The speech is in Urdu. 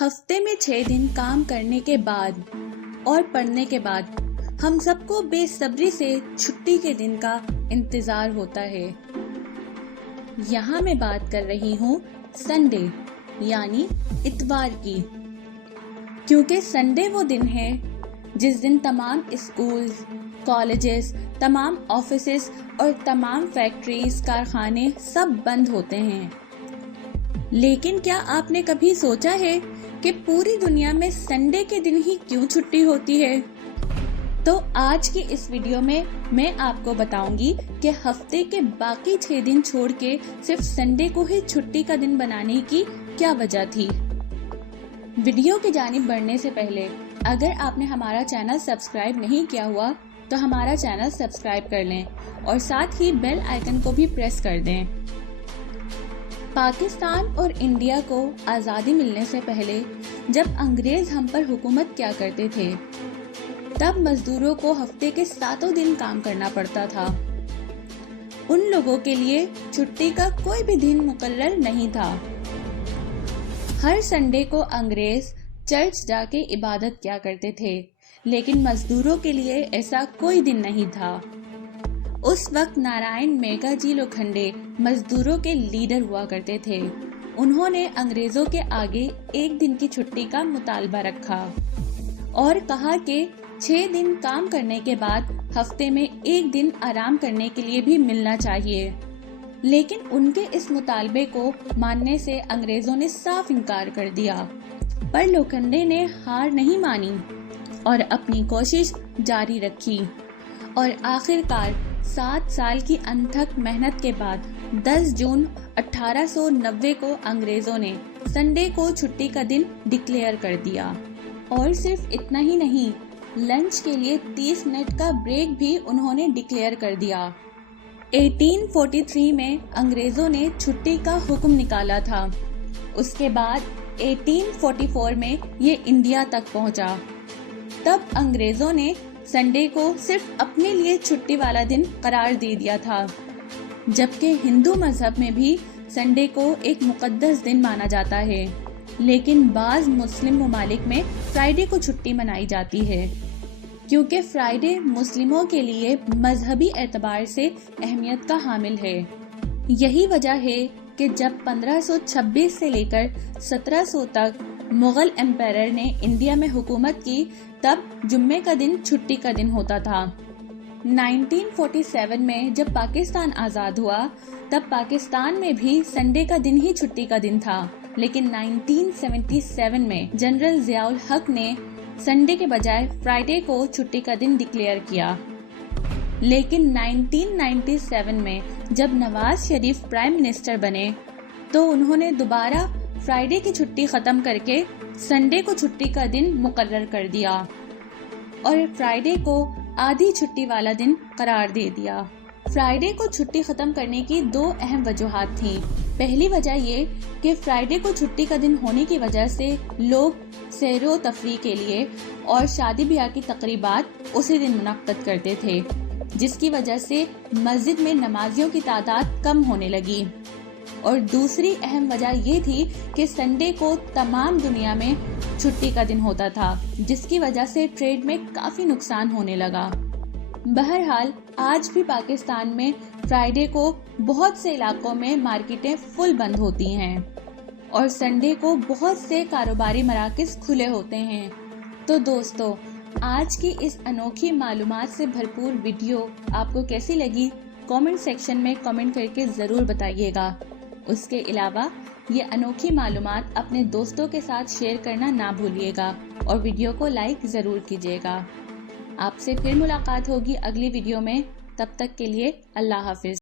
ہفتے میں 6 دن کام کرنے کے بعد اور پڑھنے کے بعد ہم سب کو بے صبری سے چھٹی کے دن کا انتظار ہوتا ہے۔ یہاں میں بات کر رہی ہوں سنڈے یعنی اتوار کی، کیونکہ سنڈے وہ دن ہے جس دن تمام اسکولز، کالجز، تمام آفیسز اور تمام فیکٹریز، کارخانے سب بند ہوتے ہیں۔ لیکن کیا آپ نے کبھی سوچا ہے کہ پوری دنیا میں سنڈے کے دن ہی کیوں چھٹی ہوتی ہے؟ تو آج کی اس ویڈیو میں آپ کو بتاؤں گی کہ ہفتے کے باقی 6 دن چھوڑ کے صرف سنڈے کو ہی چھٹی کا دن بنانے کی کیا وجہ تھی۔ ویڈیو کی جانب بڑھنے سے پہلے اگر آپ نے ہمارا چینل سبسکرائب نہیں کیا ہوا تو ہمارا چینل سبسکرائب کر لیں اور ساتھ ہی بیل آئیکن کو بھی پریس کر دیں۔ پاکستان اور انڈیا کو آزادی ملنے سے پہلے جب انگریز ہم پر حکومت کیا کرتے تھے تب مزدوروں کو ہفتے کے 7 دن کام کرنا پڑتا تھا۔ ان لوگوں کے لیے چھٹی کا کوئی بھی دن مقرر نہیں تھا۔ ہر سنڈے کو انگریز چرچ جا کے عبادت کیا کرتے تھے، لیکن مزدوروں کے لیے ایسا کوئی دن نہیں تھا۔ اس وقت نارائن میگا جی لوکھنڈے مزدوروں کے لیڈر ہوا کرتے تھے۔ انہوں نے انگریزوں کے آگے 1 دن کی چھٹی کا مطالبہ رکھا اور کہا کہ 6 دن کام کرنے کے بعد ہفتے میں 1 دن آرام کرنے کے لیے بھی ملنا چاہیے، لیکن ان کے اس مطالبے کو ماننے سے انگریزوں نے صاف انکار کر دیا۔ پر لوکھنڈے نے ہار نہیں مانی اور اپنی کوشش جاری رکھی اور آخر کار 7 سال کی انتھک محنت کے بعد 10 جون 1890 کو انگریزوں نے سنڈے کو چھٹی کا دن ڈکلیئر کر دیا۔ اور صرف اتنا ہی نہیں، لنچ کے لیے 30 منٹ کا بریک بھی انہوں نے ڈکلیئر کر دیا۔ 1843 میں انگریزوں نے چھٹی کا حکم نکالا تھا۔ اس کے بعد 1844 میں یہ انڈیا تک پہنچا۔ تب انگریزوں نے سنڈے کو صرف اپنے لیے چھٹی والا دن قرار دے دیا تھا، جبکہ ہندو مذہب میں بھی سنڈے کو ایک مقدس دن مانا جاتا ہے، لیکن بعض مسلم ممالک میں فرائیڈے کو چھٹی منائی جاتی ہے، کیونکہ فرائیڈے مسلموں کے لیے مذہبی اعتبار سے اہمیت کا حامل ہے۔ یہی وجہ ہے کہ جب 1526 سے لے کر 1700 تک مغل امپائر نے انڈیا میں حکومت کی تب جمعے کا دن چھٹی کا دن ہوتا تھا۔ 1947 میں جب پاکستان آزاد ہوا تب پاکستان میں بھی سنڈے کا دن ہی چھٹی کا دن تھا، لیکن 1977 میں جنرل ضیاء الحق نے سنڈے کے بجائے فرائیڈے کو چھٹی کا دن ڈکلیئر کیا۔ لیکن 1997 میں جب نواز شریف پرائم منسٹر بنے تو انہوں نے دوبارہ فرائیڈے کی چھٹی ختم کر کے سنڈے کو چھٹی کا دن مقرر کر دیا اور فرائیڈے کو آدھی چھٹی والا دن قرار دے دیا۔ فرائیڈے کو چھٹی ختم کرنے کی 2 اہم وجوہات تھیں۔ پہلی وجہ یہ کہ فرائیڈے کو چھٹی کا دن ہونے کی وجہ سے لوگ سیر و تفریح کے لیے اور شادی بیاہ کی تقریبات اسی دن منعقد کرتے تھے، جس کی وجہ سے مسجد میں نمازیوں کی تعداد کم ہونے لگی۔ اور دوسری اہم وجہ یہ تھی کہ سنڈے کو تمام دنیا میں چھٹی کا دن ہوتا تھا، جس کی وجہ سے ٹریڈ میں کافی نقصان ہونے لگا۔ بہرحال آج بھی پاکستان میں فرائیڈے کو بہت سے علاقوں میں مارکیٹیں فل بند ہوتی ہیں اور سنڈے کو بہت سے کاروباری مراکز کھلے ہوتے ہیں۔ تو دوستو، آج کی اس انوکھی معلومات سے بھرپور ویڈیو آپ کو کیسی لگی؟ کامنٹ سیکشن میں کامنٹ کر کے ضرور بتائیے گا۔ اس کے علاوہ یہ انوکھی معلومات اپنے دوستوں کے ساتھ شیئر کرنا نہ بھولیے گا اور ویڈیو کو لائک ضرور کیجیے گا۔ آپ سے پھر ملاقات ہوگی اگلی ویڈیو میں، تب تک کے لیے اللہ حافظ۔